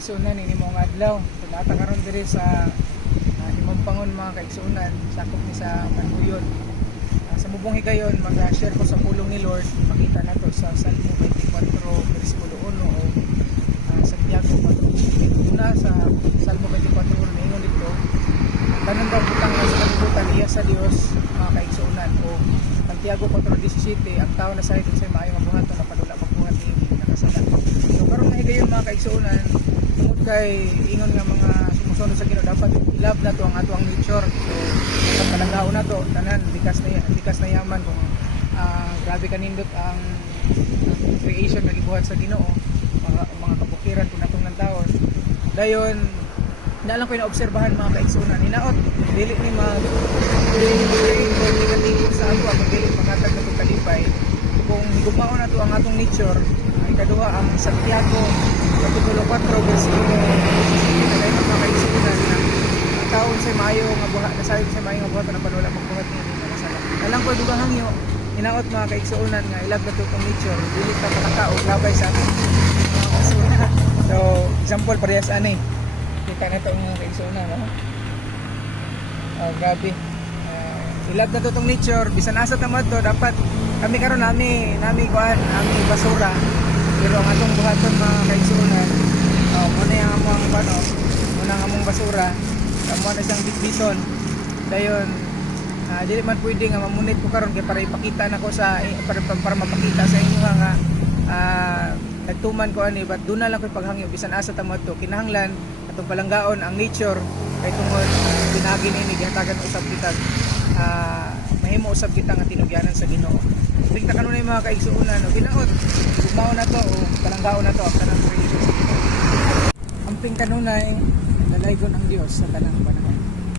kaigsunan ini mo nga adlaw. So data karon diri sa Limampangon mga kaigsunan, sakop ni sa Manduyon. Sa mubong higayon mag-share ko sa pulong ni Lord. Makita nato sa Salmo 24 bersikulo 1 o Santiago 4:1 sa Salmo 24 niingon dito. Tanan daw butang sa kalibutan iya sa Dios mga kaigsunan o Santiago 4:17 ang tao na sa ito sa maayo nga buhaton na padula magbuhat niini nakasala. So karon na higayon mga kaigsunan tungod kay ingon nga mga sumusunod sa Ginoo dapat i-love na to ang ato ang nature. So dapat palanggaon na to tanan likas na yaman kung grabe kanindot ang creation nga gibuhat sa Ginoo mga kabukiran kung natong ng taon. Dayon na lang ko na-obserbahan mga kaigsunan hinaot dili ni negative sa ato kung dili makatag na kalipay kung higugmaon na to ang atong nature ay kaduha ang Santiago kapitulo 4 bersikulo 17 na mga kaigsunan na ang taon sa maayo nga buhat nasayo sa maayo nga buhat na panwala magbuhat ni nakasala alang ko dugang hangyo hinaot mga kaigsunan nga ilag na to tong nature dili ta pataka og labay sa aton mga kaigsunan. So example parehas ani kita na ito mga kaigsunan no? Grabe ilag na to itong nature bisan asa tamad to dapat kami karon nami basura pero ang atong buhaton mga kaigsunan muna yung among basura muna na siyang bitbison dayon dili man pwede nga mamunit ko karon kay para ipakita nako para mapakita sa inyo nga nagtuman ko ani but doon na lang ko'y paghangyo bisan asa tamad to kinahanglan atong palanggaon ang nature kay tungod pinagi ini gihatagan usab kita mahimo usab kita nga tinugyanan sa Ginoo. Tingta kanunay mga kaigsuonan o binaot gugmaon na to o palanggaon na to ang tanang creation sa Ginoo. Amping kanunay dalaygon ang Dios sa tanang panahon.